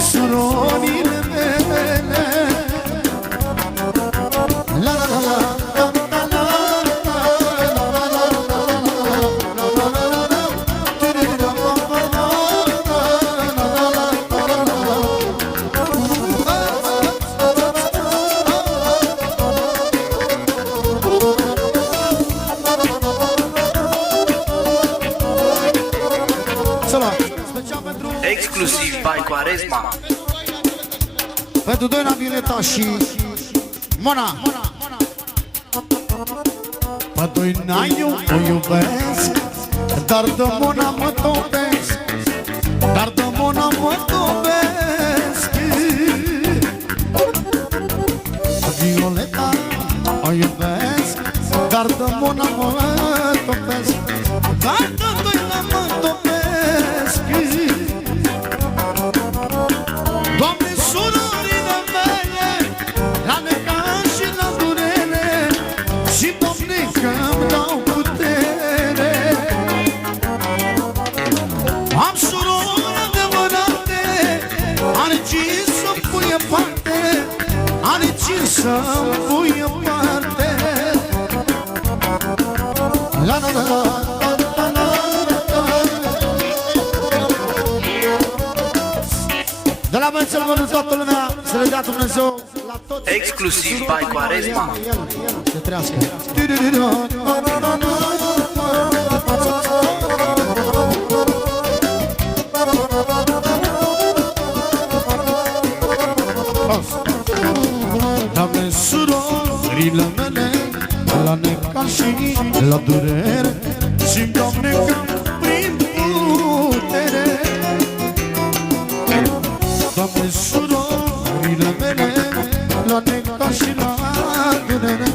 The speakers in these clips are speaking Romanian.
surorile mele. La la la la. Exclusiv by Quaresma. Pentru Doina Violeta și Mona. Pe Doina eu o iubesc, dar de Mona mă topesc, dar de Mona mă topesc. Violeta o iubesc, dar de Mona mă topesc, dar de Doina mă topesc. Doamne, surorile mele, la necaz și la durere, și Doamne că-mi dau putere. Am surori adevărate, are cine să-mi puie parte, are cine să-mi puie parte. La la la la. De la Bănțel vă toată lumea, să le dea Dumnezeu la toți. Exclusiv by Quaresma. Să trească. Doamne, surorile mele, la necaz și la durere, și Doamne că prin putere. Doamne, surorile mele, la necaz și la durere,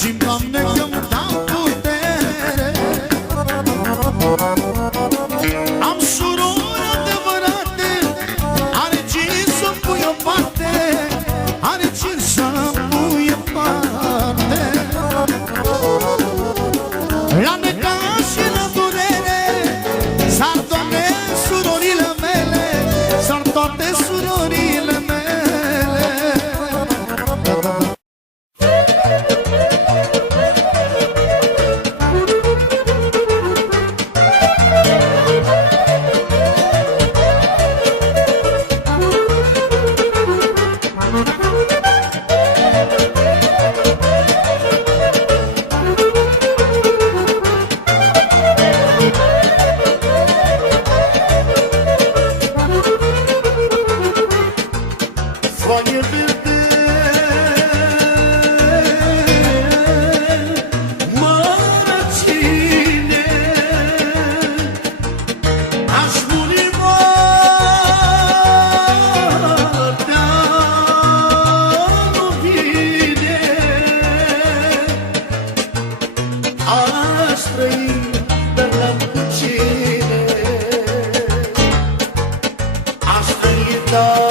și Doamne că-mi dau putere. Am surori adevărate, are cine să-mi puie parte, are cine să-mi puie parte. La necaz și la durere, s-ar Doamne surorile mele, s-ar toate surorile mele. Foaie verde, mă răcine, aș muri moartea nu vine, aș trăi, dar n-am cu cine, aș trăi, dar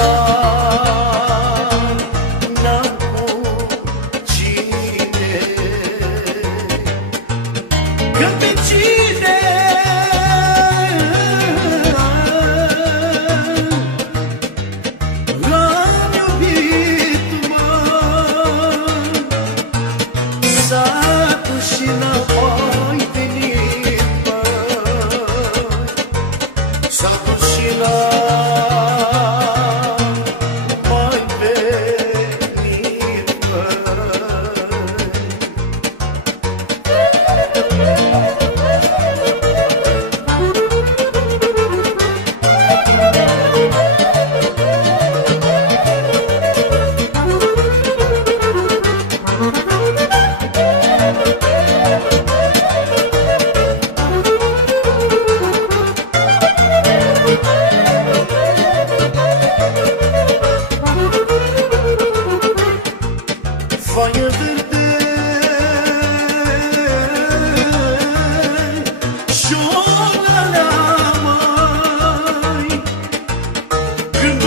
Când